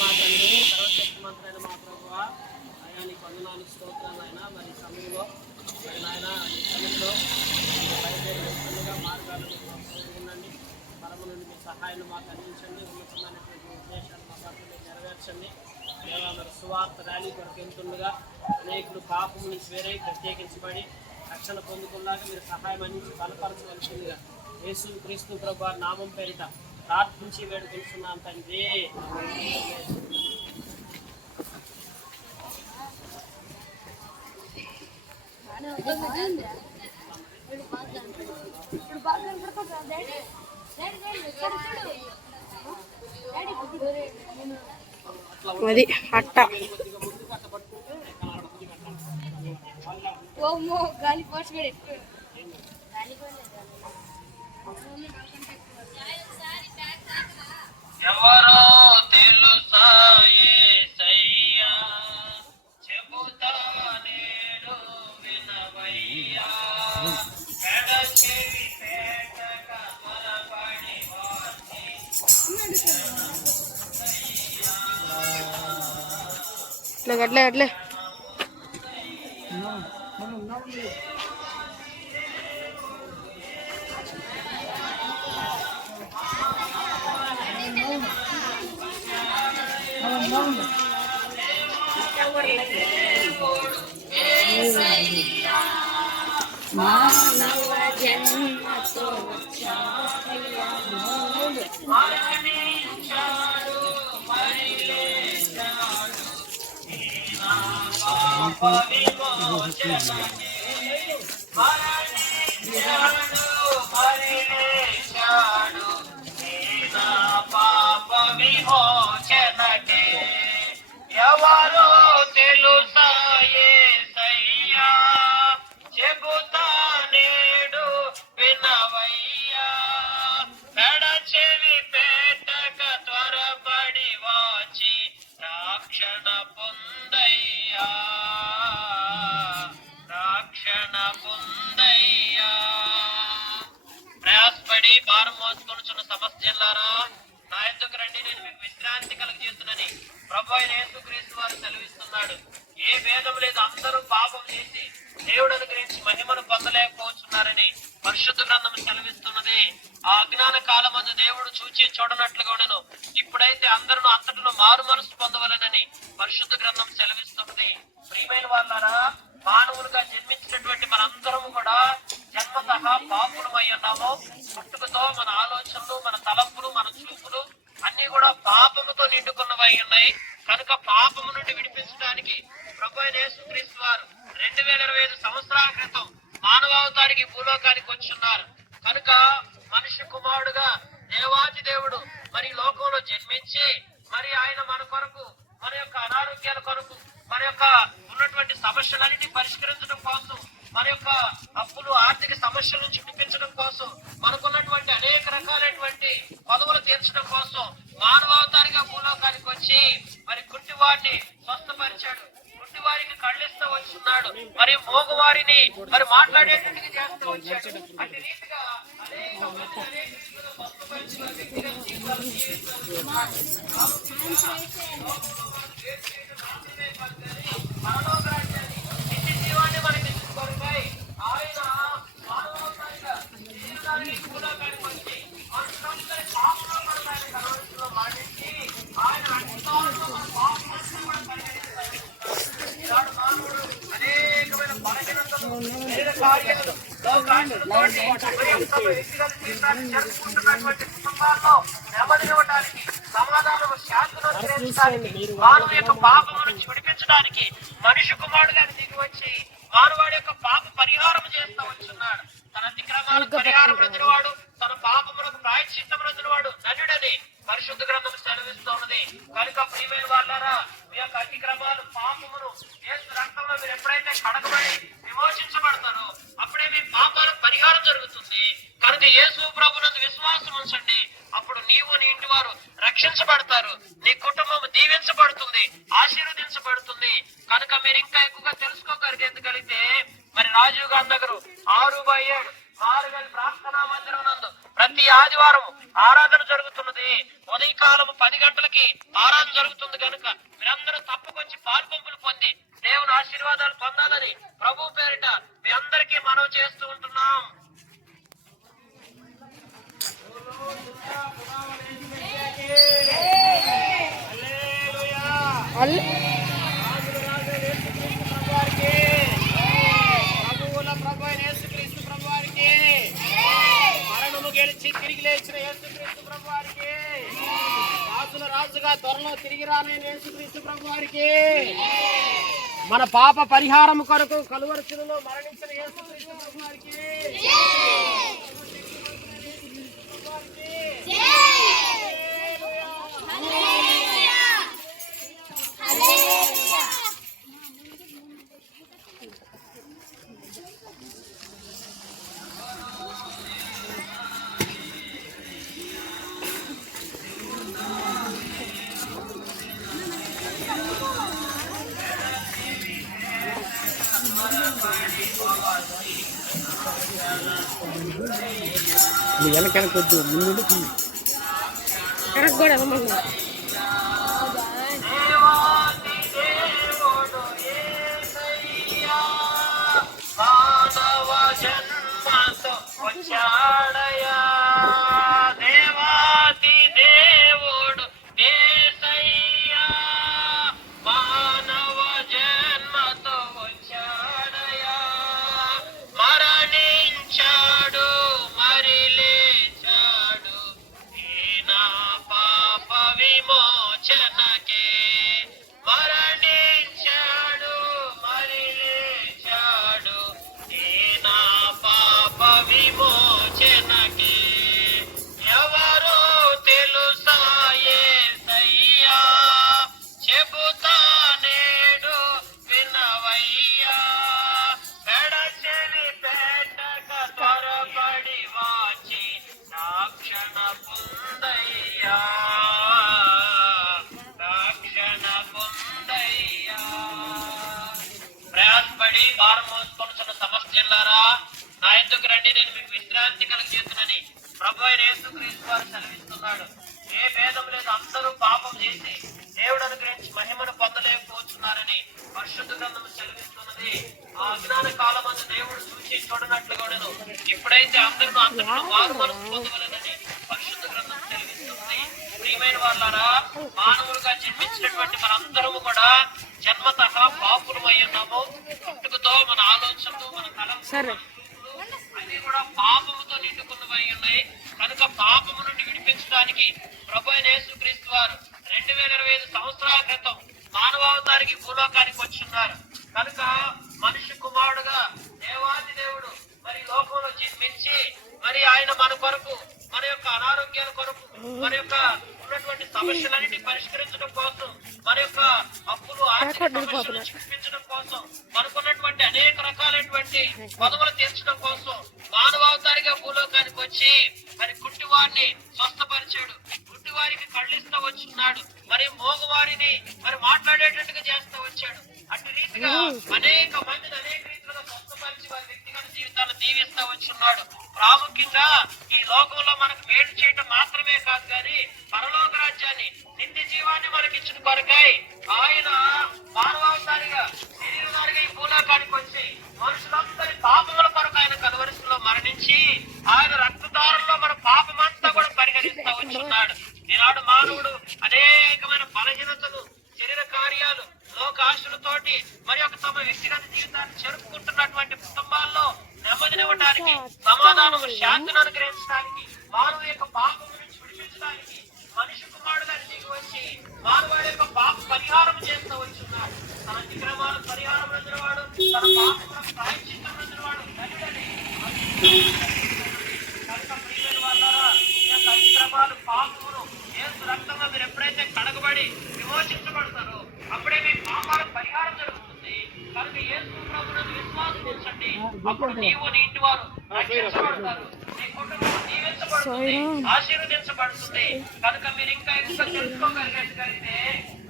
మా తండ్రి, సర్వశక్తిమంతుడైన మా ప్రభువా, అయ్యా నీకు వందనాలు, స్తోత్రాలు ఆయన. మరి ఈ సమయంలో మరి నాయన ఈ సమయంలో బయలుదేరుగా మార్గాలను ఉండండి. పరమ నుండి మీ సహాయాన్ని మాకు అందించండి. ఉన్నతమైనటువంటి ఉద్దేశాలు మా పట్ల నెరవేర్చండి. దేవా, మరి సువార్త ర్యాలీ కొరకు వెళ్తుండగా అనేకులు పాపం నుంచి వేరే ప్రత్యేకించబడి రక్షణ పొందుకున్నాక మీరు సహాయం అందించి బలపరచవలసిందిగా యేసు క్రీస్తు ప్రభు నామం పేరిట ప్రార్థించి వేడుకొంటున్నాం తండ్రి. అది అట్ట గాలి పోస్ట్ ఎవరో తెలుసా యేసయ్యా, చెబుతా నేడు వినవయ్యా, పెడచెవి పేటక త్వరపడి వచ్చి అట్లే అట్లే మానవ జన్మతో ఎవరో తెలుసా యేసయ్యా, చెబుతా నేడు వినవయ్యా, పెడచెవి పెట్టక త్వరపడి వచ్చి రక్షణ పొందయ్యా, రక్షణ పొందయ్యా. ప్రయాసపడి భారం మోసుకొనుచున్న సమస్యలారా నా ఎందుకు రండి, నేను మీకు విశ్రాంతి కలుగజేస్తున్నని ప్రభు అయిన యేసుక్రీస్తు వారు సెలవిస్తున్నాడు. ఏ భేదం లేదు, అందరూ పాపం చేసి దేవుడు అనుగ్రహించి మహిమను పొందలేకపోతున్నారని పరిశుద్ధ గ్రంథం సెలవిస్తున్నది. ఆ అజ్ఞాన కాలమందు దేవుడు చూచి చూడనట్లుగా ఉండను, ఇప్పుడైతే అందరూ అంతటను మారు మనసు పొందవలనని పరిశుద్ధ గ్రంథం సెలవిస్తున్నది. ప్రియమైన వాళ్ళారా, మానవులుగా జన్మించినటువంటి మనందరము కూడా జన్మతః పాపులమై ఉన్నాము. పుట్టుకతో మన ఆలోచనలు, మన తలంపులు, మన చూపులు అన్ని కూడా పాపముతో నిండుకున్నవై ఉన్నాయి. కనుక పాపము నుండి విడిపించడానికి ప్రభు అయిన యేసుక్రీస్తు వారు 2025 సంవత్సరాల క్రితం మానవావతారికి భూలోకానికి వచ్చున్నారు. కనుక మనిషి కుమారుడుగా దేవాది దేవుడు మరి లోకంలో జన్మించి మరి ఆయన మన కొరకు, మన యొక్క అనారోగ్యాల కొరకు, మన యొక్క ఉన్నటువంటి సమస్యలన్నింటినీ పరిష్కరించడం కోసం, మన యొక్క అప్పులు ఆర్థిక సమస్యల నుంచి విడిపించడం కోసం, మనకున్నటువంటి అనేక రకాలైనటువంటి పదవులు తీర్చడం కోసం మానవావతారిగా భూలోకానికి వచ్చి మరి కుంటివారిని స్వస్థపరిచాడు, కుంటివారికి కళ్ళిస్తూ వచ్చున్నాడు, మరి మోగవారిని మరి మాట్లాడేటట్టుగా చేస్తూ వచ్చాడు. అట్టి రీతిగా అనేక జీవాన్ని మనకి కొరకై ఆయన మానవావతారిగా భూలోకానికి వచ్చి మనుషులందరి పాపంలో పడతాయని కలవరిలో మాటించి ఆయన అధికారంలో మన పాపం కూడా పరిగణిస్తాడు. మానవుడు అనేకమైన బలహీనతలు, శరీర కార్యాలు, జరుపుకుంటున్నటువంటి కుటుంబాల్లో నెమ్మదినివ్వడానికి, సమాధానం, శాంతిని అనుగ్రహించడానికి, మానవ యొక్క పాపం నుంచి విడిపించడానికి మనిషి కుమారుడుగా దిగి వచ్చి మానవాడి యొక్క పాప పరిహారం చేస్తూ వచ్చున్నాడు. తన అతిక్రమాలకు పరిహారం పొందినవాడు, తన పాపములకు ప్రాయశ్చిత్తం పొందినవాడు ధన్యుడని పరిశుద్ధ గ్రంథం సెలవిస్తున్నది. కనుక ప్రియమైన వాళ్ళారా, మీ యొక్క అతిక్రమాలు, పాపమును యేసు రక్తంలో మీరు ఎప్పుడైతే కడగబడి విమోచించబడతారో అప్పుడే మీ పాపాలకు పరిహారం జరుగుతుంది. కనుక యేసు ప్రభునందు విశ్వాసం ఉంచండి, అప్పుడు నీవు, నీ ఇంటి వారు రక్షించబడతారు, నీ కుటుంబం దీవించబడుతుంది, ఆశీర్వదించబడుతుంది. కనుక మీరు ఇంకా ఎక్కువగా తెలుసుకోగలిగితే మరి రాజీవ్ గాంధీ గారు 6/7 మారువేలు ప్రార్థనా మందిరం నందు ప్రతి ఆదివారం ఆరాధన జరుగుతున్నది. ఉదయకాలం 10 గంటలకి ఆరాధన జరుగుతుంది కనుక మీరందరూ తప్పకొచ్చి పాల్పంపులు పొంది దేవుని ఆశీర్వాదాలు పొందాలని ప్రభు పేరిట మీ అందరికీ మనవి చేస్తూ ఉంటున్నాం. మరణము గెలిచి తిరిగి లేచిన యేసుక్రీస్తు ప్రభువారికి, రాజుల రాజుగా త్వరలో తిరిగి రానే యేసుక్రీస్తు ప్రభువారికి, మన పాప పరిహారం కొరకు కలువరి శిలువలో మరణించిన యేసుక్రీస్తు ప్రభువారికి, వెనకొద్దు ముందు వెనక్కి కూడా వెళ్ళమన్నా. మానవ జన్మతో వచ్చాడయా దేవాతి దేవుడు యేసయ్యా, మానవ జన్మతో వచ్చాడయా, మరణించాడు మరి లేచాడు ఈ నా పాప విమోచనకే, మరణించాడు మరి లేచాడు ఈ నా పాప విమోచనకే. ఎవరో తెలుసా యేసయ్యా, చెబుతా నేడు వినవయ్యా, పెడచెవి పెట్టక త్వరపడి వాచి రక్షణ పొందయ్యా, రక్షణ పొందయ్యా. ప్రయాసపడి భారం మోసుకొనుచున్న సమస్యలారా నా ఎందుకు రండి, నేను మీకు విశ్రాంతి కలిగజేస్తునని ప్రభు అయిన యేసుక్రీస్తు వారు సెలవిస్తున్నాడు. ఏ భేదం లేదు, అందరూ పాపం చేసి దేవుడు అనుగ్రహించి మహిమను పొందలేకపోతున్నారని పరిశుద్ధ గ్రంథం సెలవిస్తున్నది. ఆ అజ్ఞాన కాలం అందు దేవుడు చూసి చూడనట్లుగాను ఇప్పుడైతే అందరూ అంతటా మారు మనసు పొందవలెనని పరిశుద్ధ గ్రంథం సెలవిస్తుంది. ప్రియమైన వాళ్ళారా, మానవులుగా జన్మించినటువంటి మనందరము కూడా జన్మతః పాపులమై ఉన్నాము. పుట్టుకతో మన ఆలోచనలు, మన తలంపులు అన్ని కూడా పాపముతో నిండుకున్నవై ఉన్నాయి కనుక పాపము నుండి విడిపించడానికి ప్రభు అయిన యేసుక్రీస్తు వారు 2025 సంవత్సరాల క్రితం మానవావతారికి భూలోకానికి వచ్చున్నారు కనుక మనిషి కుమారుడుగా దేవాది దేవుడు మరి లోకంలో జన్మించి మరి ఆయన మన కొరకు, మన యొక్క అనారోగ్యాల కొరకు, మన యొక్క ఉన్నటువంటి సమస్యలన్నింటినీ పరిష్కరించడం కోసం, మన యొక్క అప్పులు ఆర్థిక సమస్యలను చూపించడం కోసం, మనకున్నటువంటి అనేక రకాలైనటువంటి పదవులు తీర్చడం కోసం మానవావతారిగా భూలోకానికి వచ్చి మరి గుడ్డివారిని స్వస్థపరిచాడు, గుడ్డివారికి కళ్ళిస్తా వచ్చున్నాడు, మరి మోగవారిని మరి మాట్లాడేటట్టుగా చేస్తా వచ్చాడు. అటు రీతిగా అనేక మందిని అనేక రీతిలో స్వస్థపరిచి వారి వ్యక్తిగత జీవితాలను దీవిస్తా వచ్చున్నాడు. ప్రాముఖ్యంగా ఈ లోకంలో మనకు మేలు చేయటం మాత్రమే కాదు కానీ పరలోక రాజ్యాన్ని, నిత్య జీవాన్ని మనకి ఇచ్చిన కొరకై ఆయన మానవావతారిగా శరీరధారిగా ఈ భూలోకానికి వచ్చి మనుషులందరి పాపముల కొరకు ఆయన కలువరిలో మరణించి ఆయన రక్తదారుల్లో మన పాపమంతా కూడా పరిహరిస్తా వచ్చున్నాడు. ఈనాడు మానవుడు అనేకమైన బలహీనతలు, శరీర కార్యాలు, లోకాశలతోటి మరి ఒక తమ వ్యక్తిగత జీవితాన్ని జరుపుకుంటున్నటువంటి కుటుంబాల్లో నెమ్మదినివ్వడానికి, సమాధానము, శాంతిని అనుగ్రహించడానికి, మానవు యొక్క పాపం నుంచి విడిపించడానికి మనిషి కుమారుడుగా దిగి వచ్చి మానవాడి యొక్క పాప పరిహారం చేస్తూ వచ్చున్నాడు. తన అతిక్రమాల పరిహారం అందినవాడు, తన పాపములకు ప్రాయశ్చిత్తం అందినవాడు ధన్యుడని. కనుక ప్రియమైన వాళ్ళారా, ఈ యొక్క అతిక్రమాలు, పాపమును యేసు రక్తంలో మీరు ఎప్పుడైతే కడగబడి విమోచించబడతారో అప్పుడే మీ పాపాల పరిహారం జరుగుతుంది. కనుక యేసు ప్రభువునందు విశ్వాసం ఉంచండి. అప్పుడు నీవు, నీ ఇంటి వారు రక్షించబడతారు, నీ కుటుంబం దీవించబడుతుంది, ఆశీర్వదించబడుతుంది. కనుక మీరు ఇంకా ఎక్కువ తెలుసుకోగలిగితే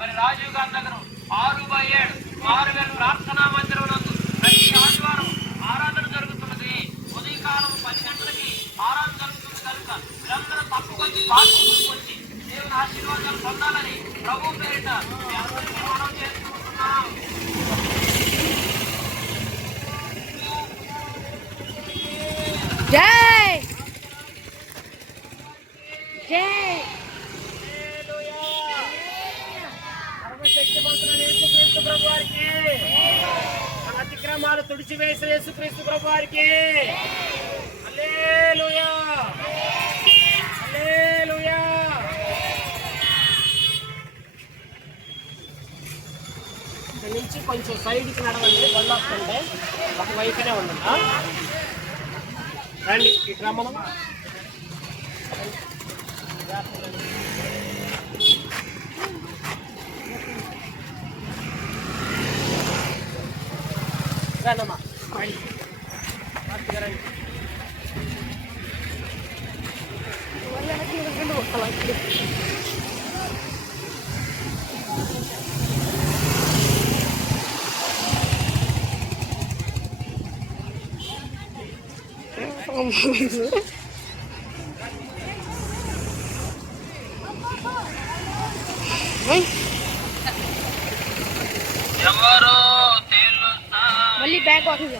మరి రాజీవ్ గాంధీ నగరం 6/7 మారువేలు ప్రార్థనా మందిరం నందు ప్రతి ఆదివారం ఆరాధన జరుగుతున్నది. ఉదయకాలం 10 పొందాలని ప్రభు పేరిట మీ అందరికీ మనం చేసుకుంటున్నాం. జై జై సర్వశక్తిమంతుడైన యేసుక్రీస్తు ప్రభువారికి, మన అతిక్రమాలు తుడిచివేసిన యేసుక్రీస్తు ప్రభువారికి హల్లెలూయా హల్లెలూయా. ఇక్కడి నుంచి కొంచెం సైడ్కి నడవండి, బండి వస్తుంటే ఒక వైపునే ఉండండి. రండి ఈ క్రమం. రండమ్మా రండి, ఫాస్ట్గా రండి. ఎవరో తెలుసా మళ్ళీ బ్యాక్ వాకింగ్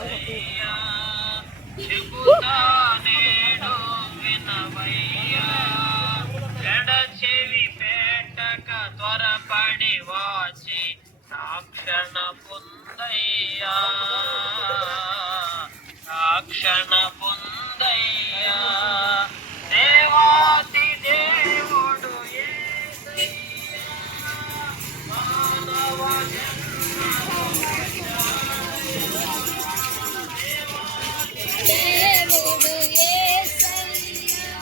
చెబుతా నేడు వినవయ్యా, ఎడచెవి పెట్టక త్వరపడి వాచి రక్షణ పొందయ్యా, రక్షణ పొందయ్యా. దేవాతి దేవుడు యేసయ్యా, మానవ దేవుడు యేసయ్యా,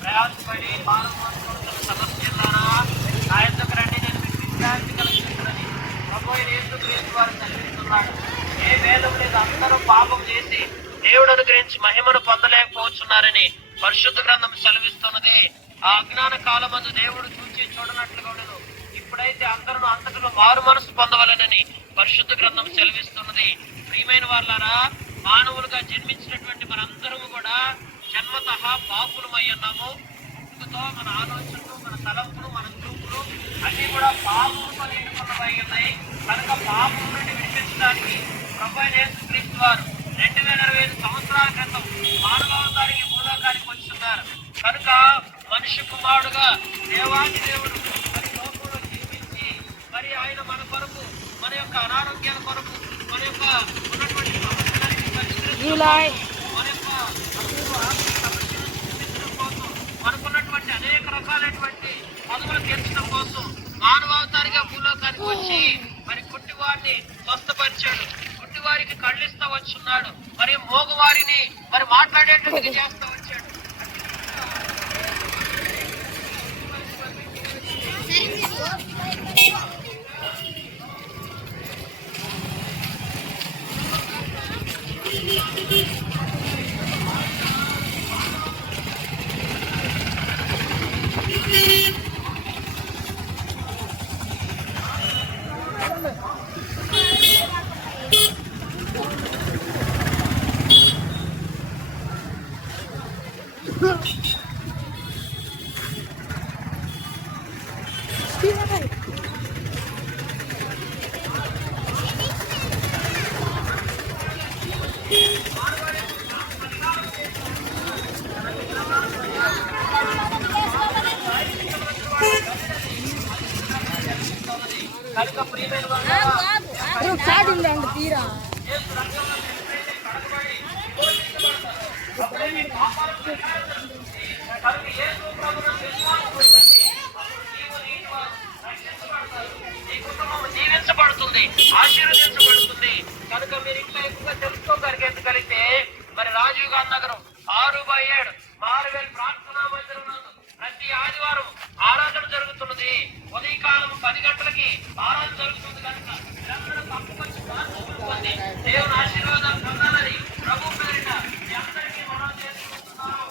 ప్రయాసపడి భారం మోసుకుంటున్న సమస్యలారా నా యొద్దకు రండి, నేను మీకు విశ్రాంతి కలిగిస్తున్నానని ప్రభువైన యేసుక్రీస్తు వారు సెలవిస్తున్నాడు. ఏ భేదం లేదు, అందరూ పాపం చేసి దేవుడు అనుగ్రహించి మహిమను పొందలేకపోతున్నారని పరిశుద్ధ గ్రంథం సెలవిస్తున్నది. ఆ అజ్ఞాన కాలమందు దేవుడు చూచి చూడనట్లుగా ఉండదు, ఇప్పుడైతే అందరూ అంతటా మారు మనసు పొందవలనని పరిశుద్ధ గ్రంథం సెలవిస్తున్నది. ప్రియమైన వాళ్ళారా, మానవులుగా జన్మించినటువంటి మనందరము కూడా జన్మతః పాపులమై ఉన్నాము. పుట్టుకతో మన ఆలోచనలు, మన తలంపులు, మన చూపులు అన్ని కూడా పాపంతో నిండుకున్నవై ఉన్నాయి. కనుక పాపం నుండి విడిపించడానికి ప్రభువైన యేసుక్రీస్తు వారు 2025 సంవత్సరాల క్రితం మానవావతారికి భూలోకానికి వచ్చున్నారు. కనుక మనిషి కుమారుడుగా దేవాది దేవుడు మరి లోకంలో జీవించి మరి ఆయన మన కొరకు, మన యొక్క అనారోగ్యాల కొరకు, మన యొక్క ఉన్నటువంటి సమస్యలన్నీ పరిష్కరించడం, మన యొక్క ఆర్థిక సమస్యలను చూపించడం కోసం, మనకున్నటువంటి అనేక రకాలైనటువంటి పదవులు తీర్చడం కోసం మానవావతారిగా భూలోకానికి వచ్చి మరి గుడ్డివారిని స్వస్థపరిచాడు, గుడ్డివారికి కళ్ళిస్తా వచ్చున్నాడు, మరి మోగవారిని మరి మాట్లాడేటట్టుగా చేస్తా వచ్చాడు. కనుక ప్రియమైన వారు చాటిందండి తీరా కనుక యేసు ప్రభువును విశ్వాసం ఉంటుంది. నీవు నీ వారు రక్షించబడతారు. నీ కుటుంబం దీవించబడుతుంది, ఆశీర్వదించబడుతుంది. కనుక మీరు ఇంకా ఎక్కువగా తెలుసుకోగలిగితే మరి రాజీవ్ గాంధీ నగరం 6/7 మారువేలు ప్రార్థనా మందిరం నందు ప్రతి ఆదివారం ఆరాధన జరుగుతున్నది. ఉదయకాలం 10 గంటలకి ఆరాధన జరుగుతుంది. కనుక మీరందరూ తప్పకొచ్చి ప్రార్థించుకోండి. దేవుని ఆశీర్వాదాలు పొందాలని ప్రభు పేరిట మీ అందరికీ మనం చేసుకుంటున్నాం.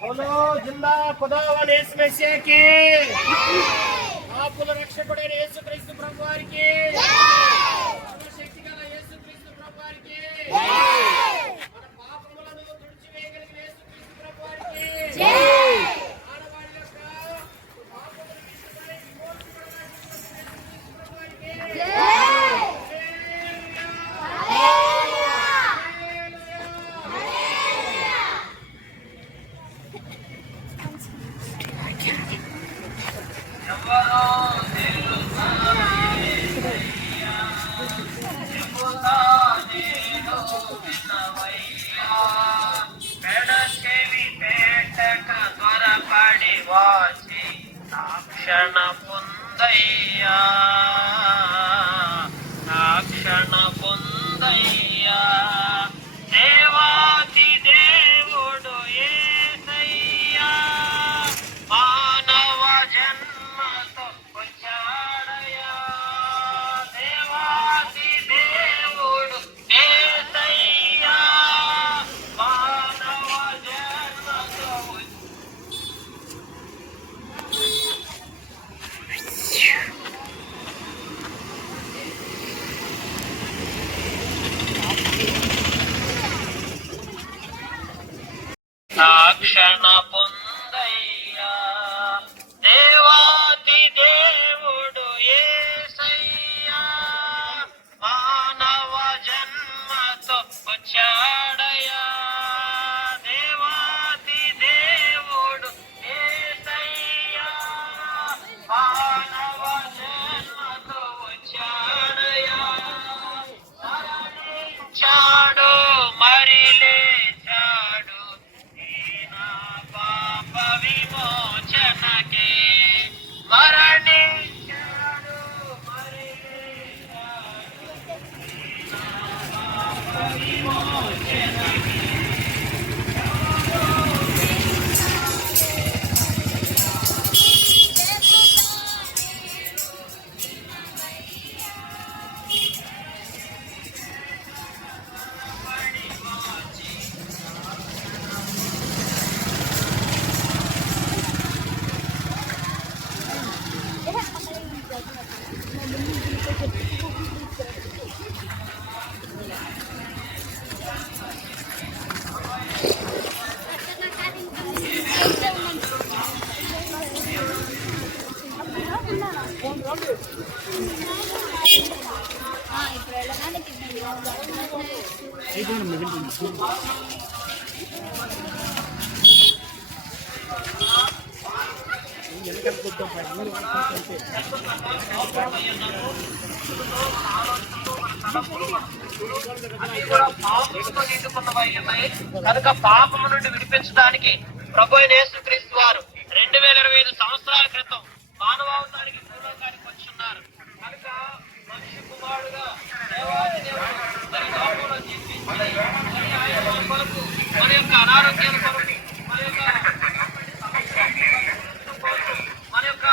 बोलो जिंदा खुदावन यीशु मसीह की, पापुల రక్షకుడైన యేసుక్రీస్తు ప్రభువారికి, సర్వశక్తిగల యేసుక్రీస్తు ప్రభువారికి, మన పాపములను తుడిచివేయగలిగిన యేసుక్రీస్తు ప్రభువారికి, ఆడవారి యొక్క పాపముల విషయమై విమోచకుడైన యేసుక్రీస్తు ప్రభువారికి, క్షణ పొందయ్యా, క్షణ పొందయ్యా. దేవాది దేవుడు యేసయ్యా మానవ జన్మతో వచ్చాడయ్యా. దేవాది దేవుడు యేసయ్యా మానవ జన్మతో క్షణ పొందయ్యా. దేవాది దేవుడు యేసయ్యా మానవ జన్మతో వచ్చాడయ్యా. దేవాది దేవుడు యేసయ్యా మానవ జన్మతో వచ్చాడయ్యా. మరణించాడు మరి లేచాడు నా పాప విమోచనకే. మరణించాడు మరి లేచాడు నా పాప విమోచనకే. కనుక పాపము నుండి విడిపించడానికి ప్రభు అయిన యేసుక్రీస్తు వారు 2025 సంవత్సరాల క్రితం మానవావతానికి భూలోకానికి వచ్చున్నారు. కనుక మనిషి కుమారుడుగా దేవాది దేవుడు మరి లోకంలో జీవించి మరి ఆయన కొరకు మన యొక్క అనారోగ్యాల కొరకు మన యొక్క మన యొక్క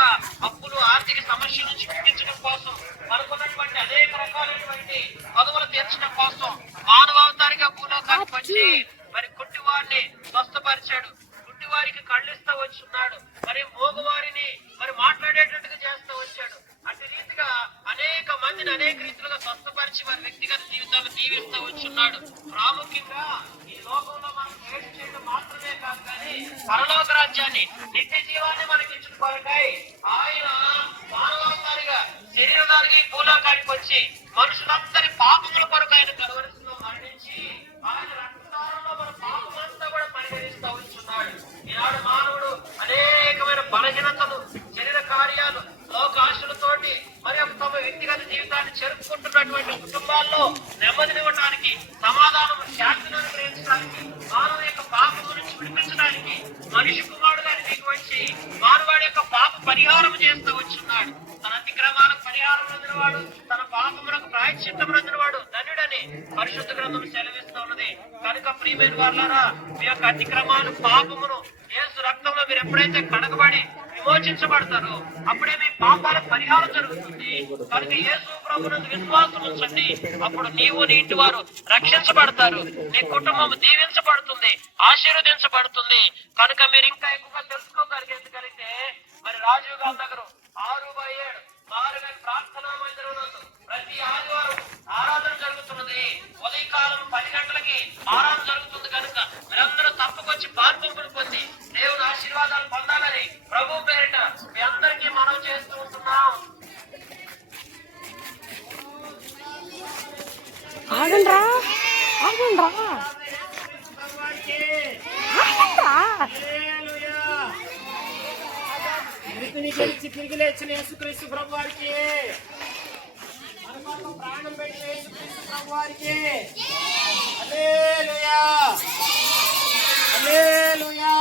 అప్పులు ఆర్థిక సమస్యల నుంచి విడిపించడం కోసం మనకున్నటువంటి అనేక రకాలైనటువంటి పదవులు తీర్చడం కోసం మానవావతారిగా భూలోకానికి వచ్చి మరి కుంటి వారిని స్వస్థపరిచాడు, కుంటి వారికి కళ్ళిస్తూ వచ్చున్నాడు, మరి మోగవారిని మరి మాట్లాడేటట్టుగా చేస్తూ వచ్చాడు. అటు రీతిగా అనేక మందిని అనేక రీతిలుగా స్వస్థపరిచి వారి వ్యక్తిగత జీవితాలు దీవిస్తూ వచ్చున్నాడు. ప్రాముఖ్యంగా ఈ లోకంలో మనం వేడి చేయడం మాత్రమే కాదు కానీ పరలోక రాజ్యాన్ని నిత్య జీవాన్ని మనకి ఇచ్చిన కొరకై ఆయన మానవావతారిగా శరీరధారికి భూలోకానికి వచ్చి మనుషులందరి పాపముల కొరకు ఆయన కలవరిలో మరణించి ఆయన రక్తధారంలో మన పాపమంతా కూడా పరిహరిస్తూ ఉంచున్నాడు. ఈనాడు మానవుడు అనేకమైన బలహీనతలు, శరీర కార్యాలు, లోకాశలతోటి మరి తమ వ్యక్తిగత జీవితాన్ని చెరుపుకుంటున్నటువంటి కుటుంబాల్లో నెమ్మదినివ్వడానికి, సమాధానం, శాంతిని అనుగ్రహించడానికి మనిషి కుమారుడు అని మీకు వచ్చి మానవాడి యొక్క పాప పరిహారం చేస్తూ వచ్చున్నాడు. తన అతిక్రమాలకు పరిహారం పొందినవాడు, తన పాపములకు ప్రాయశ్చిత్తం పొందినవాడు ధన్యుడని పరిశుద్ధ గ్రంథం సెలవిస్తున్నది. కనుక ప్రియమైన వారులారా, మీ యొక్క అతిక్రమాలు పాపమును యేసు రక్తంలో మీరు ఎప్పుడైతే కడగబడి విమోచించబడతారో అప్పుడే మీ పాపాల పరిహారం జరుగుతుంది. కనుక యేసు ప్రభువునందు విశ్వాసం ఉంచండి. అప్పుడు నీవు నీ ఇంటి వారు రక్షించబడతారు, నీ కుటుంబం దీవించబడుతుంది, ఆశీర్వదించబడుతుంది. కనుక మీరు ఇంకా ఎక్కువగా తెలుసుకోగలిగితే మరి రాజీవ్ గాంధీ దగ్గర 6/7 మారువేల ప్రార్థనా మందిరం ప్రతి ఆదివారం ఆరాధన జరుగుతున్నది. ఉదయకాలం 10 గంటలకి ఆరాధన జరుగుతుంది. కనుక మీరందరూ తప్పకొచ్చి పాల్పొంపులు పొంది దేవుని ఆశీర్వాదాలు పొందాలని ప్రభు పేరిట మీ అందరికీ మనవి చేస్తూ ఉంటున్నాం. ఆగండ్రా ఆగండ్రా తిరిగి లేచిన యేసుక్రీస్తు ప్రభు వారికి, మన ప్రాణం పెట్టిన యేసుక్రీస్తు ప్రభు వారికి హల్లెలూయా హల్లెలూయా.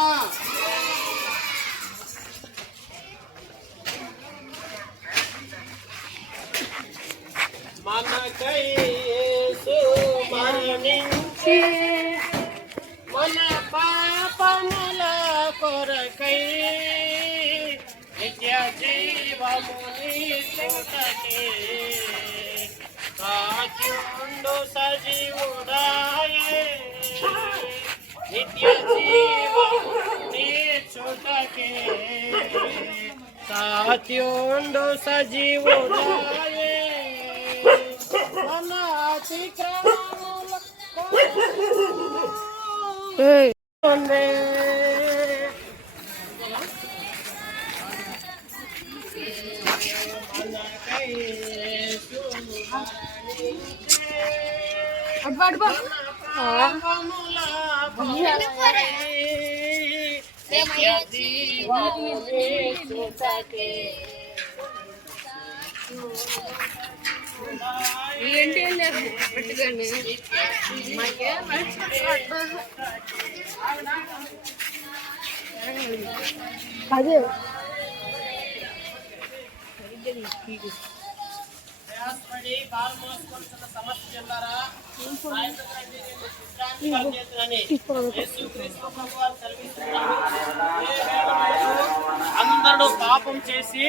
మనకై యేసు మరణించి మన పాపముల కొరకై నిత్య జీవముని చూటకే కాచుండు సజీవుడాయే. నిత్య జీవముని చూటకే కాచుండు సజీవుడాయే. మన అతిక్రమముల కొరకై అదే ప్రయాసపడి బాల్ మోసుకొస్తున్న సమస్యలారా, యేసుక్రీస్తు ప్రభువారు సెలవిస్తున్నారు. అందరూ పాపం చేసి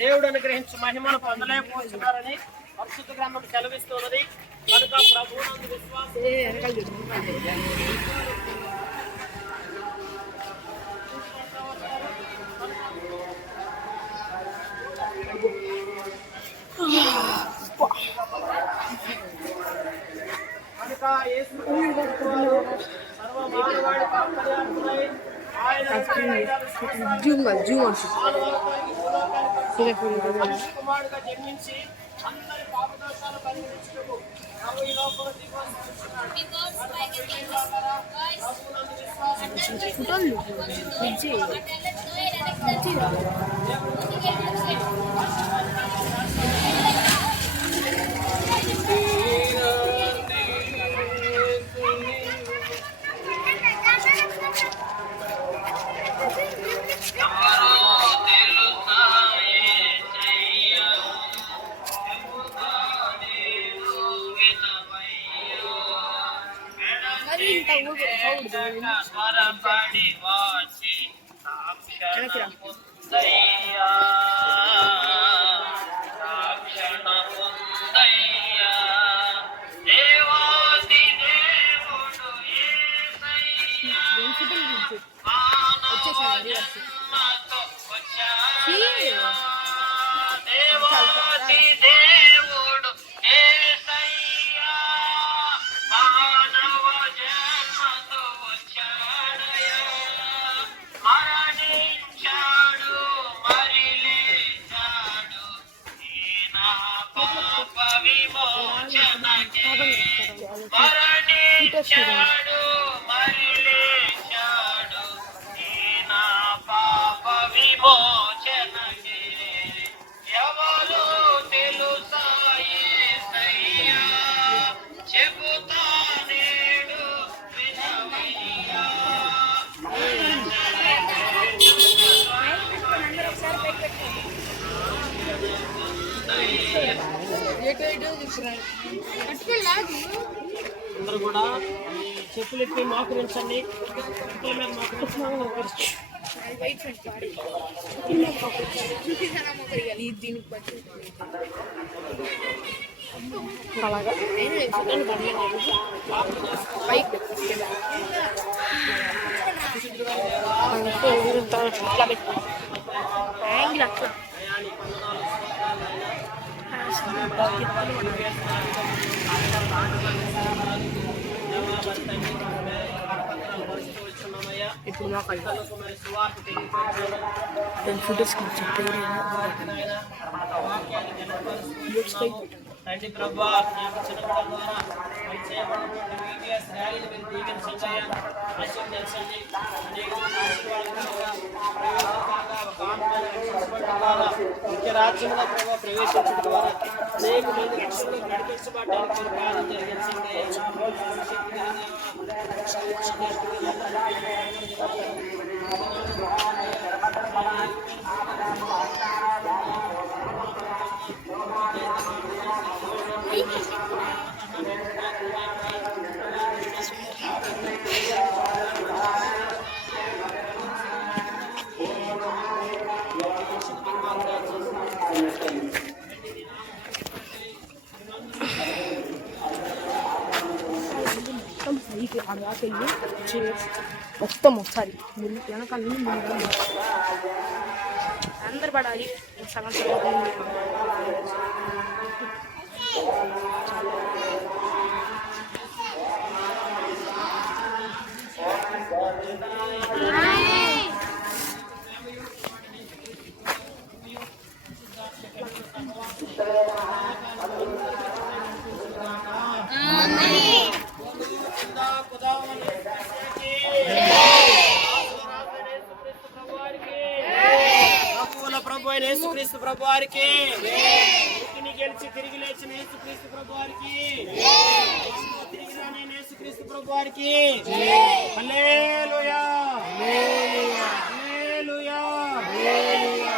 దేవుడు అనుగ్రహించి మహిమను పొందలేకపోతున్నారని పరిశుద్ధ గ్రంథం సెలవిస్తున్నది. కనుక ప్రభువునందు విశ్వాసం కనుక యేసుక్రీస్తు ప్రభువారు సర్వ మానవాళి పాపయాత్రులై ఆయన మనిషి కుమారుడుగా జన్మించి అందరి పాపదోషాలు పరిహరించుటకు ప్రభు ఈ లోకంలో దిగవస్తున్నాడు. ప్రభువునందు విశ్వాసం స్వరపడి వాచి సాక్షణ పొందయ్యా, సాక్షణ పొందయ్యా. దేవాది దేవుడు యేసయ్యా మానవ జన్మతో వచ్చాడయ్యా. దేవాది దేవుడు యేసయ్యా మానవ జన్మతో వచ్చాడయ్యా. మరణించాడు మరి లేచాడు ఈ నా పాప విమోచనకే. మరణించాడు మరి లేచాడు ఈ నా పాప విమోచనకే. ఎవరు తెలుసా యేసయ్యా చెబుతా నేడు వినవయ్యా. అందరూ కూడా చెప్పులు ఎత్తి మోకరించండి. చెప్పుల మీద మోకరించండి. అలాగా ఇప్పుడు మాకు ఫుటేజ్ తండ్రి ప్రభా చిన్నపిల్లల ద్వారా చేయబడినటువంటి VBS ర్యాలీని మీరు దీవించండి అయ్యా, ఆశీర్వదించండి. ముఖ్య రాజ్యంలో ప్రభావ ప్రవేశించడం ద్వారా అనేక మంది రక్షణలో నడిపించబడడానికి మీరు కార్యం జరిగించండి. మొత్తం ఒకసారి వెనకాల అందరు పడాలి. సగం యేసుక్రీస్తు ప్రభు వారికి, గెలిచి తిరిగి లేచిన యేసుక్రీస్తు ప్రభు వారికి, తిరిగి రాని యేసుక్రీస్తు ప్రభు వారికి హల్లెలూయా, హల్లెలూయా, హల్లెలూయా.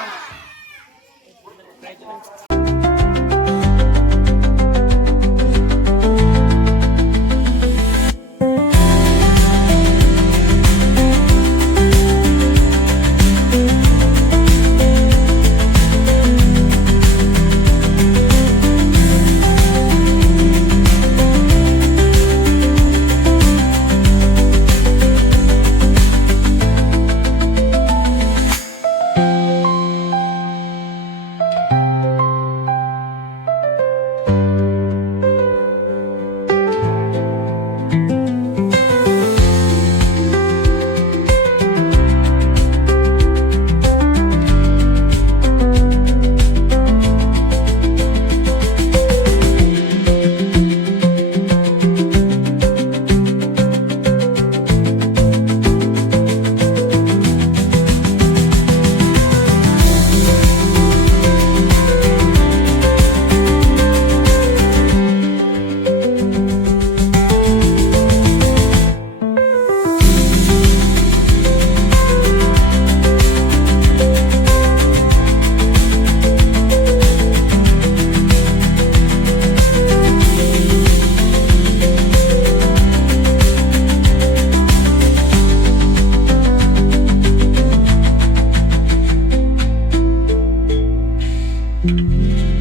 you.